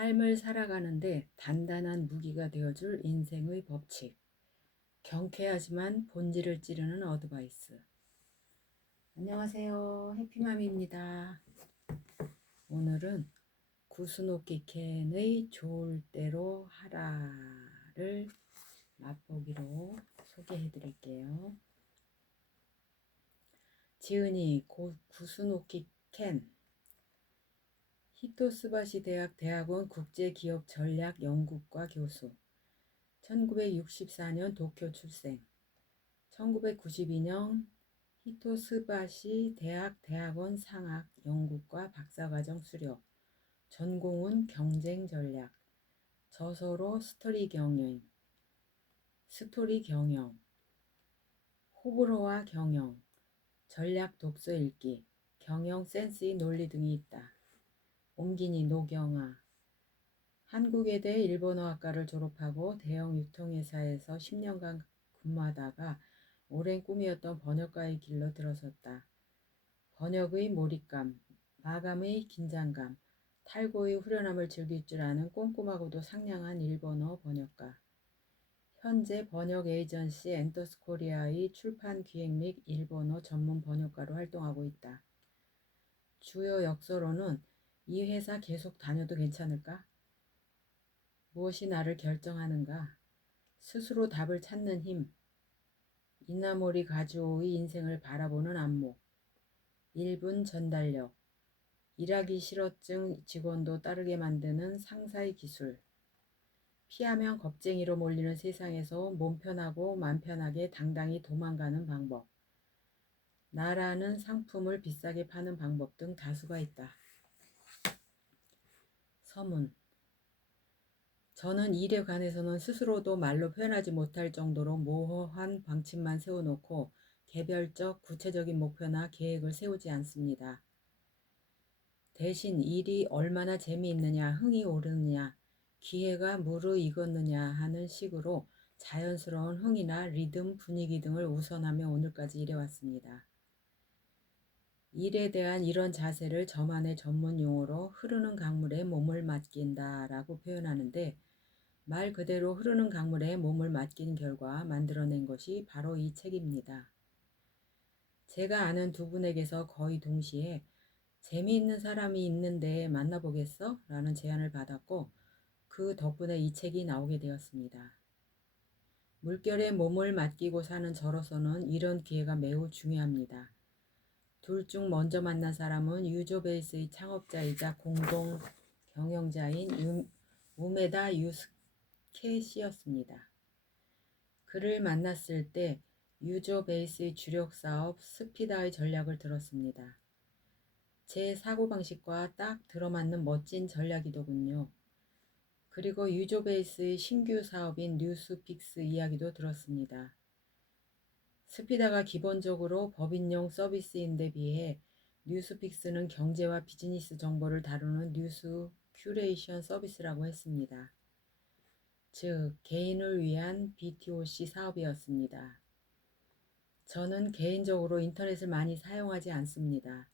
삶을 살아가는데 단단한 무기가 되어줄 인생의 법칙. 경쾌하지만 본질을 찌르는 어드바이스. 안녕하세요. 해피맘입니다. 오늘은 구스노키 캔의 좋을 대로 하라를 맛보기로 소개해 드릴게요. 지은이 구스노키 캔 히토스바시 대학 대학원 국제기업전략연구과 교수, 1964년 도쿄 출생, 1992년 히토스바시 대학 대학원 상학연구과 박사과정 수료, 전공은 경쟁전략, 저서로 스토리 경영, 호불호와 경영, 전략 독서 읽기, 경영 센스의 논리 등이 있다. 옹기니 노경아, 한국외대 일본어학과를 졸업하고 대형 유통회사에서 10년간 근무하다가 오랜 꿈이었던 번역가의 길로 들어섰다. 번역의 몰입감, 마감의 긴장감, 탈고의 후련함을 즐길 줄 아는 꼼꼼하고도 상냥한 일본어 번역가. 현재 번역 에이전시 엔터스 코리아의 출판 기획 및 일본어 전문 번역가로 활동하고 있다. 주요 역서로는 이 회사 계속 다녀도 괜찮을까? 무엇이 나를 결정하는가? 스스로 답을 찾는 힘. 이나모리 가즈오의 인생을 바라보는 안목. 1분 전달력. 일하기 싫어증 직원도 따르게 만드는 상사의 기술. 피하면 겁쟁이로 몰리는 세상에서 몸 편하고 맘 편하게 당당히 도망가는 방법. 나라는 상품을 비싸게 파는 방법 등 다수가 있다. 서문. 저는 일에 관해서는 스스로도 말로 표현하지 못할 정도로 모호한 방침만 세워놓고 개별적 구체적인 목표나 계획을 세우지 않습니다. 대신 일이 얼마나 재미있느냐, 흥이 오르느냐, 기회가 무르익었느냐 하는 식으로 자연스러운 흥이나 리듬, 분위기 등을 우선하며 오늘까지 일해왔습니다. 일에 대한 이런 자세를 저만의 전문 용어로 흐르는 강물에 몸을 맡긴다 라고 표현하는데, 말 그대로 흐르는 강물에 몸을 맡긴 결과 만들어낸 것이 바로 이 책입니다. 제가 아는 두 분에게서 거의 동시에 재미있는 사람이 있는데 만나보겠어? 라는 제안을 받았고, 그 덕분에 이 책이 나오게 되었습니다. 물결에 몸을 맡기고 사는 저로서는 이런 기회가 매우 중요합니다. 둘 중 먼저 만난 사람은 유조베이스의 창업자이자 공동 경영자인 우메다 유스케 씨였습니다. 그를 만났을 때 유조베이스의 주력 사업 스피다의 전략을 들었습니다. 제 사고방식과 딱 들어맞는 멋진 전략이더군요. 그리고 유조베이스의 신규 사업인 뉴스픽스 이야기도 들었습니다. 스피다가 기본적으로 법인용 서비스인데 비해 뉴스픽스는 경제와 비즈니스 정보를 다루는 뉴스 큐레이션 서비스라고 했습니다. 즉, 개인을 위한 BTOC 사업이었습니다. 저는 개인적으로 인터넷을 많이 사용하지 않습니다.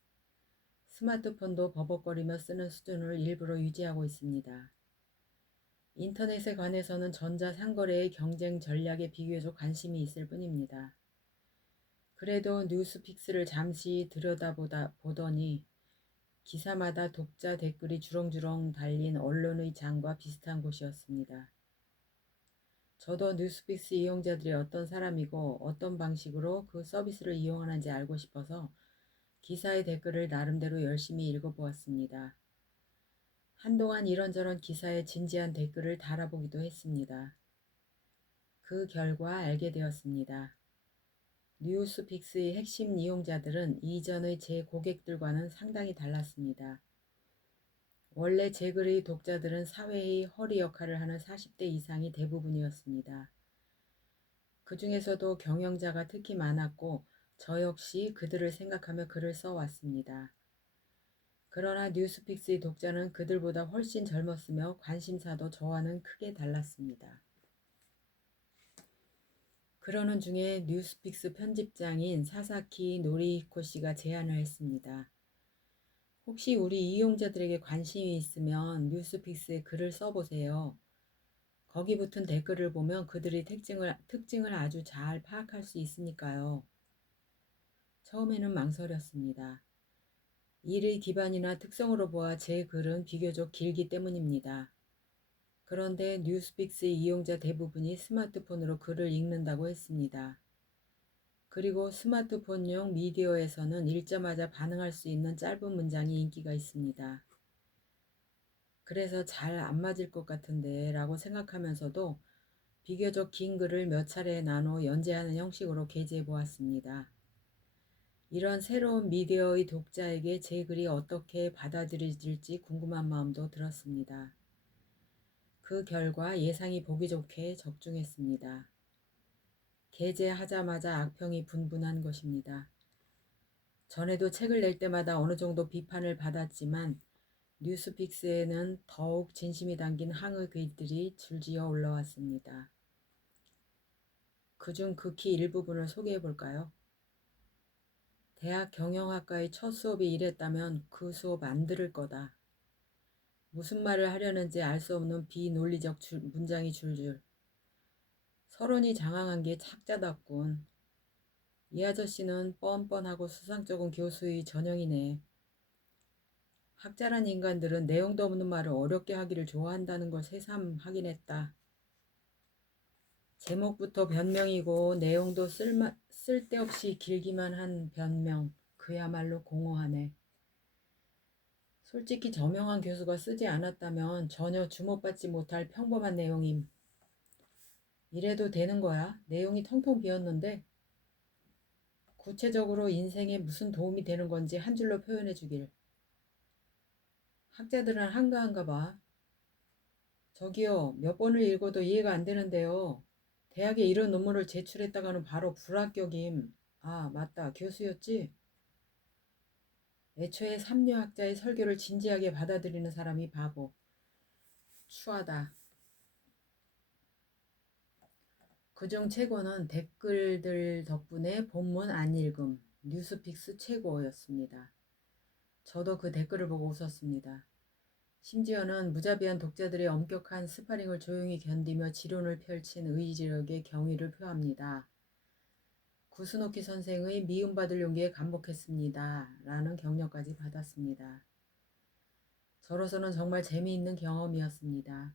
스마트폰도 버벅거리며 쓰는 수준을 일부러 유지하고 있습니다. 인터넷에 관해서는 전자상거래의 경쟁 전략에 비교적 관심이 있을 뿐입니다. 그래도 뉴스픽스를 잠시 들여다보더니 기사마다 독자 댓글이 주렁주렁 달린 언론의 장과 비슷한 곳이었습니다. 저도 뉴스픽스 이용자들이 어떤 사람이고 어떤 방식으로 그 서비스를 이용하는지 알고 싶어서 기사의 댓글을 나름대로 열심히 읽어보았습니다. 한동안 이런저런 기사에 진지한 댓글을 달아보기도 했습니다. 그 결과 알게 되었습니다. 뉴스픽스의 핵심 이용자들은 이전의 제 고객들과는 상당히 달랐습니다. 원래 제 글의 독자들은 사회의 허리 역할을 하는 40대 이상이 대부분이었습니다. 그 중에서도 경영자가 특히 많았고 저 역시 그들을 생각하며 글을 써왔습니다. 그러나 뉴스픽스의 독자는 그들보다 훨씬 젊었으며 관심사도 저와는 크게 달랐습니다. 그러는 중에 뉴스픽스 편집장인 사사키 노리히코 씨가 제안을 했습니다. 혹시 우리 이용자들에게 관심이 있으면 뉴스픽스에 글을 써보세요. 거기 붙은 댓글을 보면 그들의 특징을 아주 잘 파악할 수 있으니까요. 처음에는 망설였습니다. 일의 기반이나 특성으로 보아 제 글은 비교적 길기 때문입니다. 그런데 뉴스픽스의 이용자 대부분이 스마트폰으로 글을 읽는다고 했습니다. 그리고 스마트폰용 미디어에서는 읽자마자 반응할 수 있는 짧은 문장이 인기가 있습니다. 그래서 잘 안 맞을 것 같은데 라고 생각하면서도 비교적 긴 글을 몇 차례 나눠 연재하는 형식으로 게재해 보았습니다. 이런 새로운 미디어의 독자에게 제 글이 어떻게 받아들여질지 궁금한 마음도 들었습니다. 그 결과 예상이 보기 좋게 적중했습니다. 게재하자마자 악평이 분분한 것입니다. 전에도 책을 낼 때마다 어느 정도 비판을 받았지만 뉴스픽스에는 더욱 진심이 담긴 항의 글들이 줄지어 올라왔습니다. 그중 극히 일부분을 소개해 볼까요? 대학 경영학과의 첫 수업이 이랬다면 그 수업 안 들을 거다. 무슨 말을 하려는지 알 수 없는 비논리적 문장이 줄줄. 서론이 장황한 게 착자답군. 이 아저씨는 뻔뻔하고 수상쩍은 교수의 전형이네. 학자란 인간들은 내용도 없는 말을 어렵게 하기를 좋아한다는 걸 새삼 확인했다. 제목부터 변명이고 내용도 쓸데없이 길기만 한 변명. 그야말로 공허하네. 솔직히 저명한 교수가 쓰지 않았다면 전혀 주목받지 못할 평범한 내용임. 이래도 되는 거야? 내용이 텅텅 비었는데 구체적으로 인생에 무슨 도움이 되는 건지 한 줄로 표현해 주길. 학자들은 한가한가 봐. 저기요, 몇 번을 읽어도 이해가 안 되는데요. 대학에 이런 논문을 제출했다가는 바로 불합격임. 아, 맞다. 교수였지? 애초에 삼류학자의 설교를 진지하게 받아들이는 사람이 바보. 추하다. 그중 최고는 댓글들 덕분에 본문 안 읽음. 뉴스픽스 최고였습니다. 저도 그 댓글을 보고 웃었습니다. 심지어는 무자비한 독자들의 엄격한 스파링을 조용히 견디며 지론을 펼친 의지력에 경의를 표합니다. 구스노키 선생의 미움받을 용기에 감복했습니다. 라는 격려까지 받았습니다. 저로서는 정말 재미있는 경험이었습니다.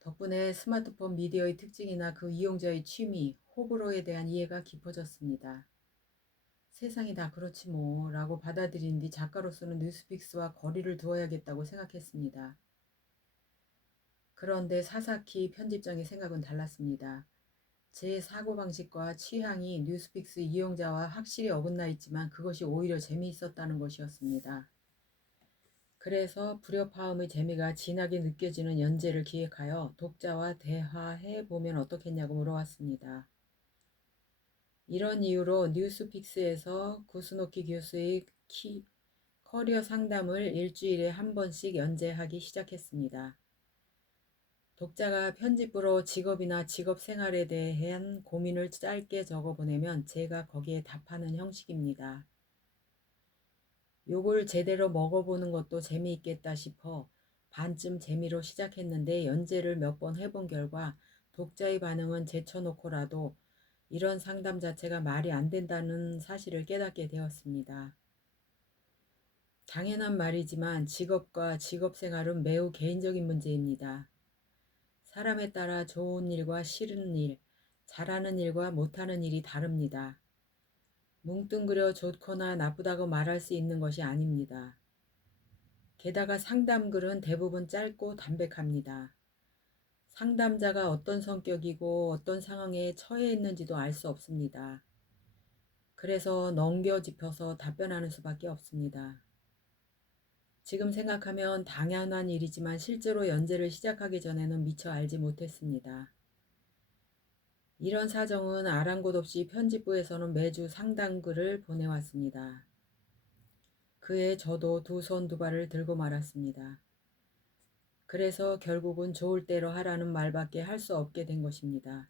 덕분에 스마트폰 미디어의 특징이나 그 이용자의 취미, 호불호에 대한 이해가 깊어졌습니다. 세상이 다 그렇지 뭐 라고 받아들인 뒤 작가로서는 뉴스픽스와 거리를 두어야겠다고 생각했습니다. 그런데 사사키 편집장의 생각은 달랐습니다. 제 사고방식과 취향이 뉴스픽스 이용자와 확실히 어긋나 있지만 그것이 오히려 재미있었다는 것이었습니다. 그래서 불협화음의 재미가 진하게 느껴지는 연재를 기획하여 독자와 대화해 보면 어떻겠냐고 물어왔습니다. 이런 이유로 뉴스픽스에서 구스노키 교수의 커리어 상담을 일주일에 한 번씩 연재하기 시작했습니다. 독자가 편집부로 직업이나 직업 생활에 대한 고민을 짧게 적어보내면 제가 거기에 답하는 형식입니다. 욕을 제대로 먹어보는 것도 재미있겠다 싶어 반쯤 재미로 시작했는데 연재를 몇 번 해본 결과 독자의 반응은 제쳐놓고라도 이런 상담 자체가 말이 안 된다는 사실을 깨닫게 되었습니다. 당연한 말이지만 직업과 직업생활은 매우 개인적인 문제입니다. 사람에 따라 좋은 일과 싫은 일, 잘하는 일과 못하는 일이 다릅니다. 뭉뚱그려 좋거나 나쁘다고 말할 수 있는 것이 아닙니다. 게다가 상담글은 대부분 짧고 담백합니다. 상담자가 어떤 성격이고 어떤 상황에 처해 있는지도 알 수 없습니다. 그래서 넘겨짚어서 답변하는 수밖에 없습니다. 지금 생각하면 당연한 일이지만 실제로 연재를 시작하기 전에는 미처 알지 못했습니다. 이런 사정은 아랑곳 없이 편집부에서는 매주 상담글을 보내왔습니다. 그에 저도 두 손 두 발을 들고 말았습니다. 그래서 결국은 좋을 대로 하라는 말밖에 할 수 없게 된 것입니다.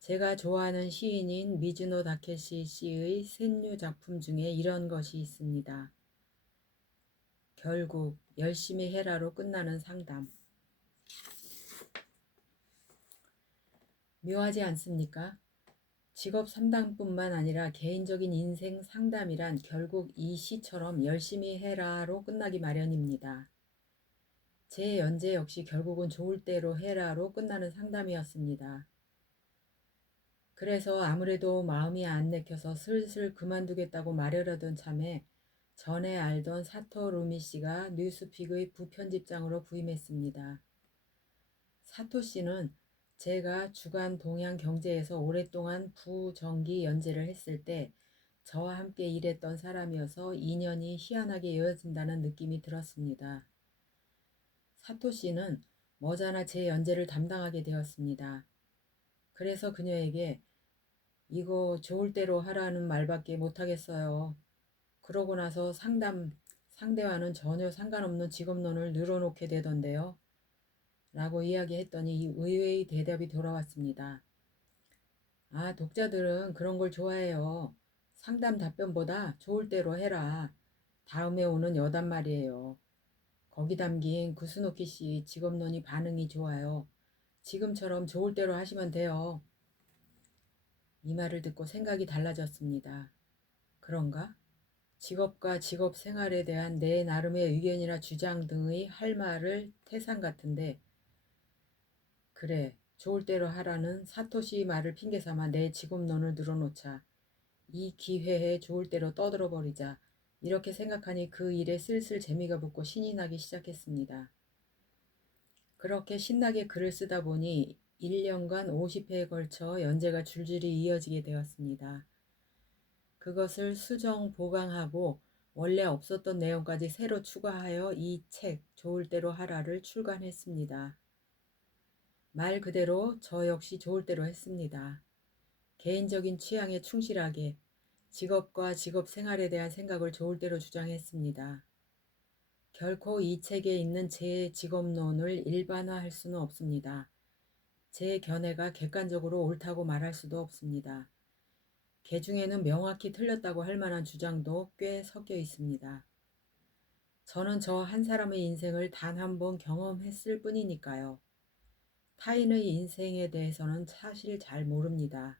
제가 좋아하는 시인인 미즈노 다케시 씨의 센류 작품 중에 이런 것이 있습니다. 결국 열심히 해라로 끝나는 상담. 묘하지 않습니까? 직업 상담뿐만 아니라 개인적인 인생 상담이란 결국 이 시처럼 열심히 해라로 끝나기 마련입니다. 제 연재 역시 결국은 좋을 대로 해라로 끝나는 상담이었습니다. 그래서 아무래도 마음이 안 내켜서 슬슬 그만두겠다고 말하려던 참에 전에 알던 사토루미 씨가 뉴스픽의 부편집장으로 부임했습니다. 사토 씨는 제가 주간 동양경제에서 오랫동안 부정기 연재를 했을 때 저와 함께 일했던 사람이어서 인연이 희한하게 이어진다는 느낌이 들었습니다. 사토 씨는 머지않아 제 연재를 담당하게 되었습니다. 그래서 그녀에게 이거 좋을 대로 하라는 말밖에 못하겠어요. 그러고 나서 상대와는 전혀 상관없는 직업론을 늘어놓게 되던데요. 라고 이야기했더니 의외의 대답이 돌아왔습니다. 아, 독자들은 그런 걸 좋아해요. 상담 답변보다 좋을 대로 해라. 다음에 오는 여단 말이에요. 거기 담긴 구스노키 씨 직업론이 반응이 좋아요. 지금처럼 좋을 대로 하시면 돼요. 이 말을 듣고 생각이 달라졌습니다. 그런가? 직업과 직업 생활에 대한 내 나름의 의견이나 주장 등의 할 말을 태산 같은데, 그래, 좋을 대로 하라는 사토시 말을 핑계삼아 내 직업론을 늘어놓자. 이 기회에 좋을 대로 떠들어버리자. 이렇게 생각하니 그 일에 슬슬 재미가 붙고 신이 나기 시작했습니다. 그렇게 신나게 글을 쓰다 보니 1년간 50회에 걸쳐 연재가 줄줄이 이어지게 되었습니다. 그것을 수정 보강하고 원래 없었던 내용까지 새로 추가하여 이 책 좋을 대로 하라를 출간했습니다. 말 그대로 저 역시 좋을 대로 했습니다. 개인적인 취향에 충실하게 직업과 직업 생활에 대한 생각을 좋을 대로 주장했습니다. 결코 이 책에 있는 제 직업론을 일반화할 수는 없습니다. 제 견해가 객관적으로 옳다고 말할 수도 없습니다. 개 중에는 명확히 틀렸다고 할 만한 주장도 꽤 섞여 있습니다. 저는 저 한 사람의 인생을 단 한 번 경험했을 뿐이니까요. 타인의 인생에 대해서는 사실 잘 모릅니다.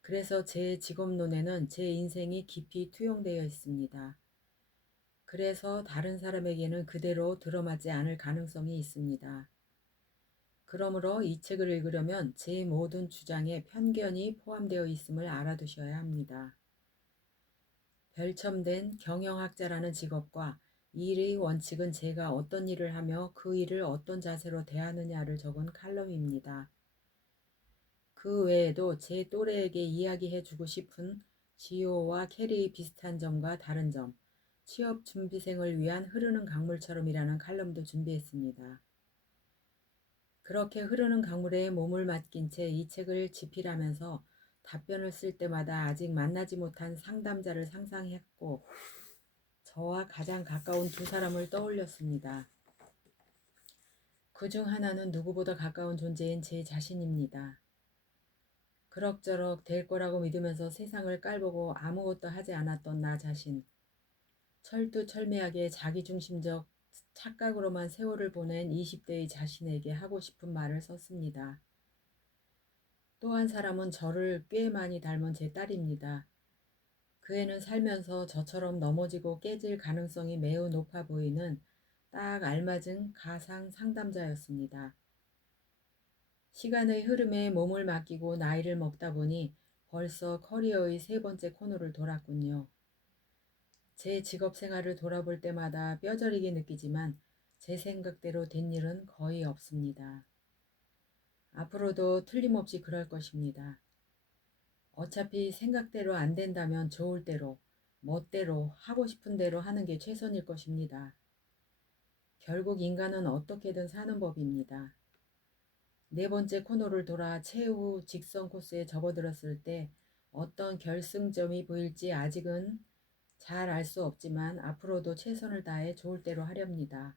그래서 제 직업론에는 제 인생이 깊이 투영되어 있습니다. 그래서 다른 사람에게는 그대로 들어맞지 않을 가능성이 있습니다. 그러므로 이 책을 읽으려면 제 모든 주장에 편견이 포함되어 있음을 알아두셔야 합니다. 별첨된 경영학자라는 직업과 일의 원칙은 제가 어떤 일을 하며 그 일을 어떤 자세로 대하느냐를 적은 칼럼입니다. 그 외에도 제 또래에게 이야기해주고 싶은 지오와 캐리의 비슷한 점과 다른 점, 취업 준비생을 위한 흐르는 강물처럼이라는 칼럼도 준비했습니다. 그렇게 흐르는 강물에 몸을 맡긴 채 이 책을 집필하면서 답변을 쓸 때마다 아직 만나지 못한 상담자를 상상했고 저와 가장 가까운 두 사람을 떠올렸습니다. 그중 하나는 누구보다 가까운 존재인 제 자신입니다. 그럭저럭 될 거라고 믿으면서 세상을 깔보고 아무것도 하지 않았던 나 자신. 철두철미하게 자기중심적 착각으로만 세월을 보낸 20대의 자신에게 하고 싶은 말을 썼습니다. 또 한 사람은 저를 꽤 많이 닮은 제 딸입니다. 그 애는 살면서 저처럼 넘어지고 깨질 가능성이 매우 높아 보이는 딱 알맞은 가상 상담자였습니다. 시간의 흐름에 몸을 맡기고 나이를 먹다 보니 벌써 커리어의 세 번째 코너를 돌았군요. 제 직업 생활을 돌아볼 때마다 뼈저리게 느끼지만 제 생각대로 된 일은 거의 없습니다. 앞으로도 틀림없이 그럴 것입니다. 어차피 생각대로 안 된다면 좋을 대로, 멋대로, 하고 싶은 대로 하는 게 최선일 것입니다. 결국 인간은 어떻게든 사는 법입니다. 네 번째 코너를 돌아 최후 직선 코스에 접어들었을 때 어떤 결승점이 보일지 아직은 잘 알 수 없지만 앞으로도 최선을 다해 좋을 대로 하렵니다.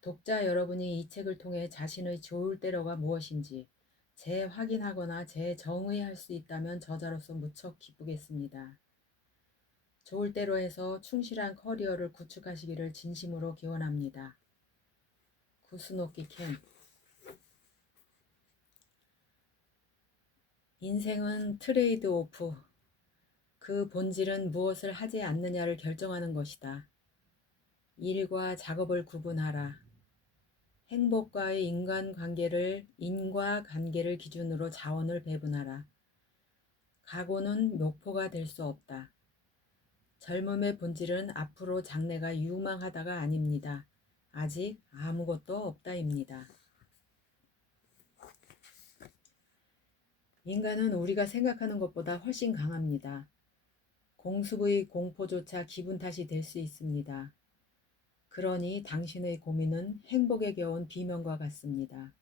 독자 여러분이 이 책을 통해 자신의 좋을 대로가 무엇인지 재확인하거나 재정의할 수 있다면 저자로서 무척 기쁘겠습니다. 좋을 대로 해서 충실한 커리어를 구축하시기를 진심으로 기원합니다. 구스노키 캠. 인생은 트레이드 오프. 그 본질은 무엇을 하지 않느냐를 결정하는 것이다. 일과 작업을 구분하라. 행복과의 인과관계를 기준으로 자원을 배분하라. 각오는 목표가 될 수 없다. 젊음의 본질은 앞으로 장래가 유망하다가 아닙니다. 아직 아무것도 없다입니다. 인간은 우리가 생각하는 것보다 훨씬 강합니다. 공습의 공포조차 기분 탓이 될 수 있습니다. 그러니 당신의 고민은 행복에 겨운 비명과 같습니다.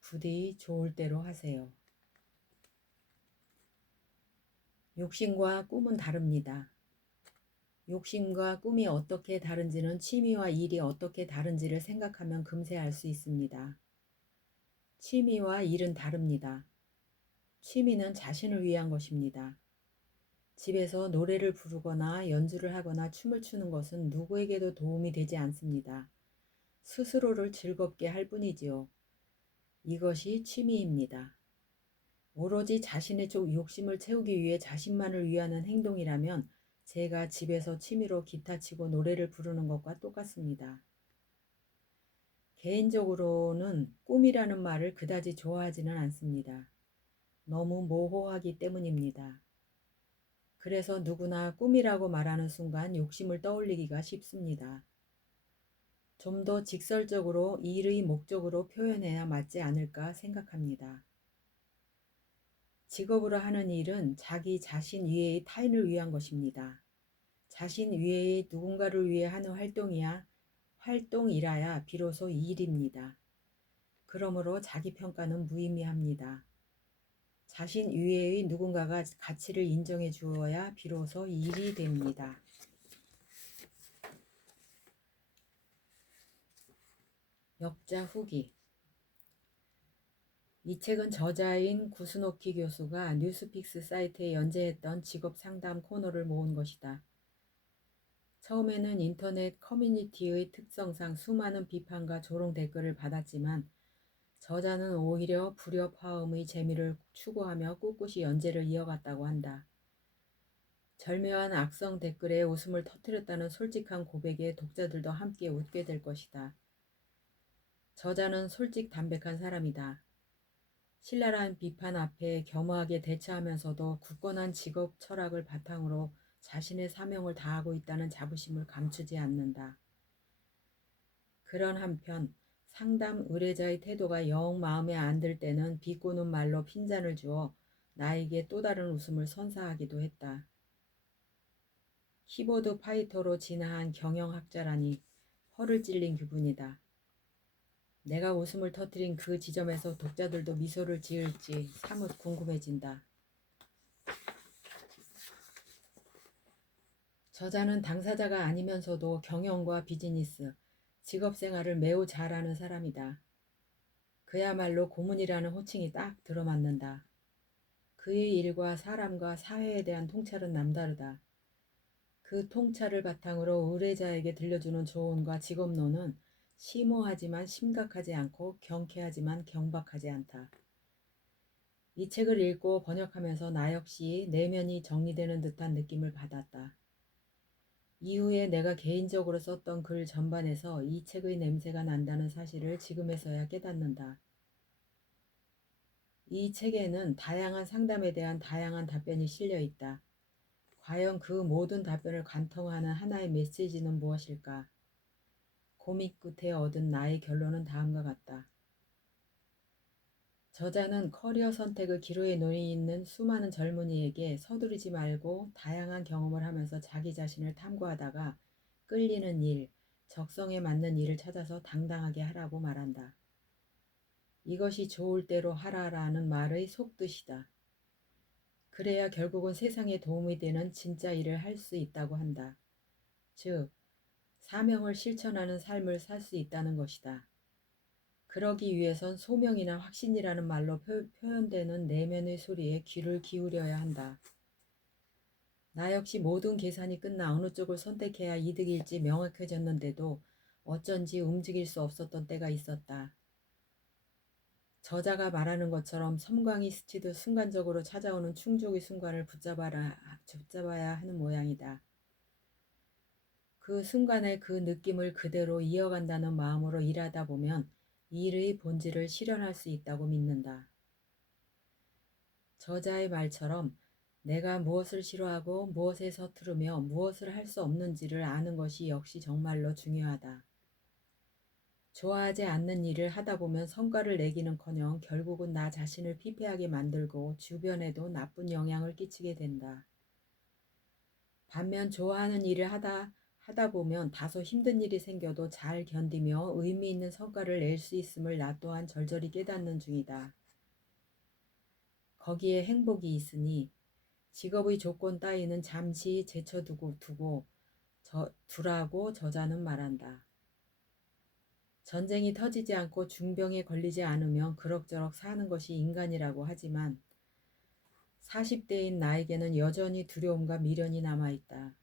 부디 좋을 대로 하세요. 욕심과 꿈은 다릅니다. 욕심과 꿈이 어떻게 다른지는 취미와 일이 어떻게 다른지를 생각하면 금세 알 수 있습니다. 취미와 일은 다릅니다. 취미는 자신을 위한 것입니다. 집에서 노래를 부르거나 연주를 하거나 춤을 추는 것은 누구에게도 도움이 되지 않습니다. 스스로를 즐겁게 할 뿐이지요. 이것이 취미입니다. 오로지 자신의 욕심을 채우기 위해 자신만을 위하는 행동이라면 제가 집에서 취미로 기타 치고 노래를 부르는 것과 똑같습니다. 개인적으로는 꿈이라는 말을 그다지 좋아하지는 않습니다. 너무 모호하기 때문입니다. 그래서 누구나 꿈이라고 말하는 순간 욕심을 떠올리기가 쉽습니다. 좀 더 직설적으로 일의 목적으로 표현해야 맞지 않을까 생각합니다. 직업으로 하는 일은 자기 자신 외의 타인을 위한 것입니다. 자신 외의 누군가를 위해 하는 활동이라야 비로소 일입니다. 그러므로 자기 평가는 무의미합니다. 자신 이외의 누군가가 가치를 인정해 주어야 비로소 일이 됩니다. 역자 후기. 이 책은 저자인 구스노키 교수가 뉴스픽스 사이트에 연재했던 직업 상담 코너를 모은 것이다. 처음에는 인터넷 커뮤니티의 특성상 수많은 비판과 조롱 댓글을 받았지만 저자는 오히려 불협화음의 재미를 추구하며 꿋꿋이 연재를 이어갔다고 한다. 절묘한 악성 댓글에 웃음을 터뜨렸다는 솔직한 고백에 독자들도 함께 웃게 될 것이다. 저자는 솔직담백한 사람이다. 신랄한 비판 앞에 겸허하게 대처하면서도 굳건한 직업 철학을 바탕으로 자신의 사명을 다하고 있다는 자부심을 감추지 않는다. 그런 한편 상담 의뢰자의 태도가 영 마음에 안 들 때는 비꼬는 말로 핀잔을 주어 나에게 또 다른 웃음을 선사하기도 했다. 키보드 파이터로 진화한 경영학자라니 허를 찔린 기분이다. 내가 웃음을 터뜨린 그 지점에서 독자들도 미소를 지을지 사뭇 궁금해진다. 저자는 당사자가 아니면서도 경영과 비즈니스, 직업생활을 매우 잘하는 사람이다. 그야말로 고문이라는 호칭이 딱 들어맞는다. 그의 일과 사람과 사회에 대한 통찰은 남다르다. 그 통찰을 바탕으로 의뢰자에게 들려주는 조언과 직업론은 심오하지만 심각하지 않고 경쾌하지만 경박하지 않다. 이 책을 읽고 번역하면서 나 역시 내면이 정리되는 듯한 느낌을 받았다. 이후에 내가 개인적으로 썼던 글 전반에서 이 책의 냄새가 난다는 사실을 지금에서야 깨닫는다. 이 책에는 다양한 상담에 대한 다양한 답변이 실려 있다. 과연 그 모든 답변을 관통하는 하나의 메시지는 무엇일까? 고민 끝에 얻은 나의 결론은 다음과 같다. 저자는 커리어 선택의 기로에 놓여 있는 수많은 젊은이에게 서두르지 말고 다양한 경험을 하면서 자기 자신을 탐구하다가 끌리는 일, 적성에 맞는 일을 찾아서 당당하게 하라고 말한다. 이것이 좋을 대로 하라라는 말의 속뜻이다. 그래야 결국은 세상에 도움이 되는 진짜 일을 할 수 있다고 한다. 즉, 사명을 실천하는 삶을 살 수 있다는 것이다. 그러기 위해선 소명이나 확신이라는 말로 표현되는 내면의 소리에 귀를 기울여야 한다. 나 역시 모든 계산이 끝나 어느 쪽을 선택해야 이득일지 명확해졌는데도 어쩐지 움직일 수 없었던 때가 있었다. 저자가 말하는 것처럼 섬광이 스치듯 순간적으로 찾아오는 충족의 순간을 붙잡아야 하는 모양이다. 그 순간의 그 느낌을 그대로 이어간다는 마음으로 일하다 보면 일의 본질을 실현할 수 있다고 믿는다. 저자의 말처럼 내가 무엇을 싫어하고 무엇에 서투르며 무엇을 할 수 없는지를 아는 것이 역시 정말로 중요하다. 좋아하지 않는 일을 하다 보면 성과를 내기는커녕 결국은 나 자신을 피폐하게 만들고 주변에도 나쁜 영향을 끼치게 된다. 반면 좋아하는 일을 하다 보면 다소 힘든 일이 생겨도 잘 견디며 의미 있는 성과를 낼 수 있음을 나 또한 절절히 깨닫는 중이다. 거기에 행복이 있으니 직업의 조건 따위는 잠시 제쳐두고 두라고 저자는 말한다. 전쟁이 터지지 않고 중병에 걸리지 않으면 그럭저럭 사는 것이 인간이라고 하지만 40대인 나에게는 여전히 두려움과 미련이 남아있다.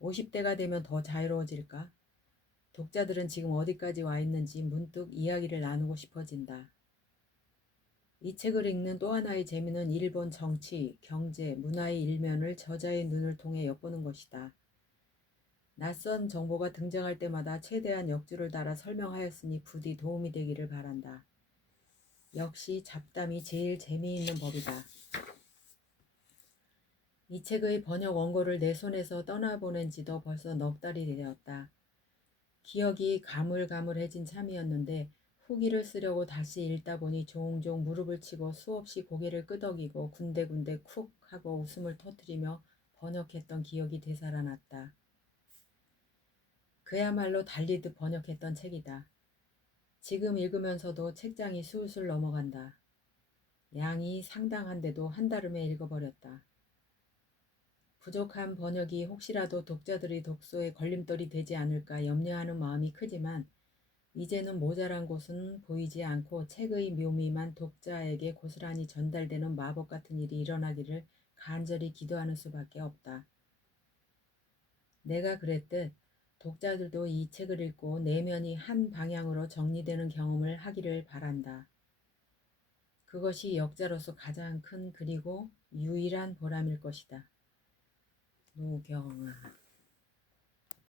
50대가 되면 더 자유로워질까? 독자들은 지금 어디까지 와 있는지 문득 이야기를 나누고 싶어진다. 이 책을 읽는 또 하나의 재미는 일본 정치, 경제, 문화의 일면을 저자의 눈을 통해 엿보는 것이다. 낯선 정보가 등장할 때마다 최대한 역주를 달아 설명하였으니 부디 도움이 되기를 바란다. 역시 잡담이 제일 재미있는 법이다. 이 책의 번역 원고를 내 손에서 떠나보낸 지도 벌써 넉 달이 되었다. 기억이 가물가물해진 참이었는데 후기를 쓰려고 다시 읽다 보니 종종 무릎을 치고 수없이 고개를 끄덕이고 군데군데 쿡 하고 웃음을 터뜨리며 번역했던 기억이 되살아났다. 그야말로 달리듯 번역했던 책이다. 지금 읽으면서도 책장이 술술 넘어간다. 양이 상당한데도 한달음에 읽어버렸다. 부족한 번역이 혹시라도 독자들의 독서에 걸림돌이 되지 않을까 염려하는 마음이 크지만 이제는 모자란 곳은 보이지 않고 책의 묘미만 독자에게 고스란히 전달되는 마법 같은 일이 일어나기를 간절히 기도하는 수밖에 없다. 내가 그랬듯 독자들도 이 책을 읽고 내면이 한 방향으로 정리되는 경험을 하기를 바란다. 그것이 역자로서 가장 큰 그리고 유일한 보람일 것이다. 노경아.